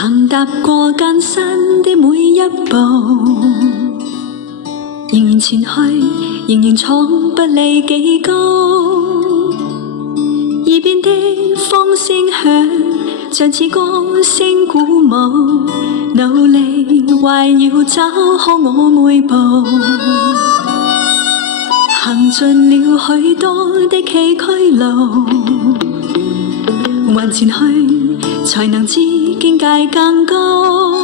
曾踏過艱辛的每一步，仍然前去，仍然闖不理幾高。耳邊的風聲響，像似歌聲鼓舞，努力懷繞找好我每步。行盡了許多的崎嶇路，還前去才能知境界更高。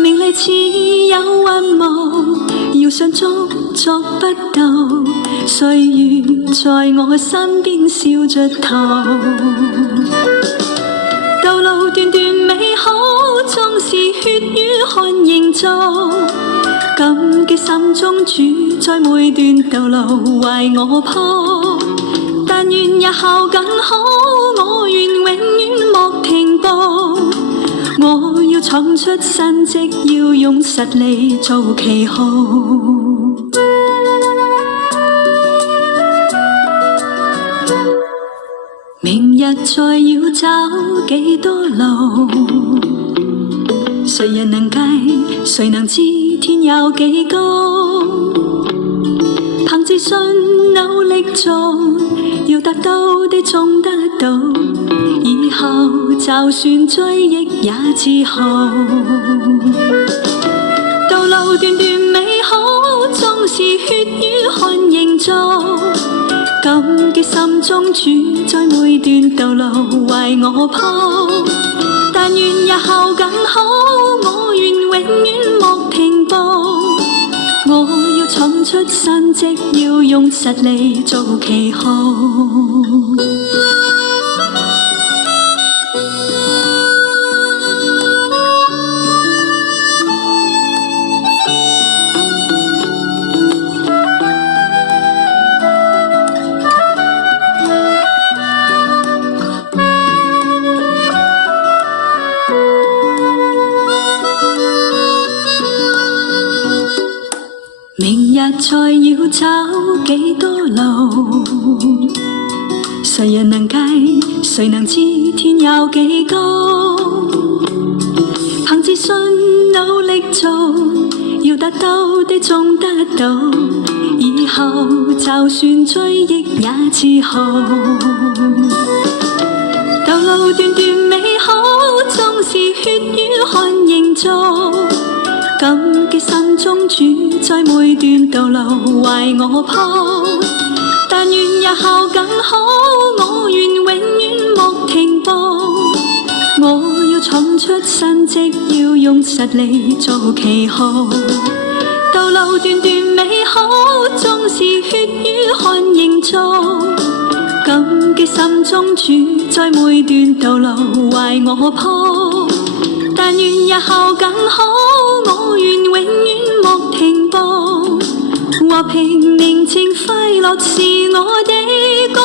名利似有雲霧，要想捉捉不到，歲月在我身邊笑着逃。道路段段美好，縱是血與汗營造，感激心中主在每段道路為我鋪。但願日後更好，我願永遠莫停步。我要闖出新績，要用實力做旗號。明日再要走幾多路，誰人能計，誰能知天有幾高？憑自信努力做，要得到的總得到，以後就算追憶也自豪。道路段段美好，縱是血與汗營造，感激心中主在每段道路為我鋪。但願日後更好，我願永遠莫停步。我要闖出新績，要用實力做旗號。明日再要走幾多路，誰人能計，誰能知天有幾高？憑自信努力做，要得到的總得到，以後就算追憶也自豪。道路段段美好，縱是血與汗營造，感激心中主在每段道路為我鋪。但願日後更好，我願永遠莫停步。我要闖出新績，要用實力做旗號。道路段段美好，縱是血與汗營造，感激心中主在每段道路為我鋪。但願日後更好，我願永遠莫停步。和平寧靜快樂是我的歌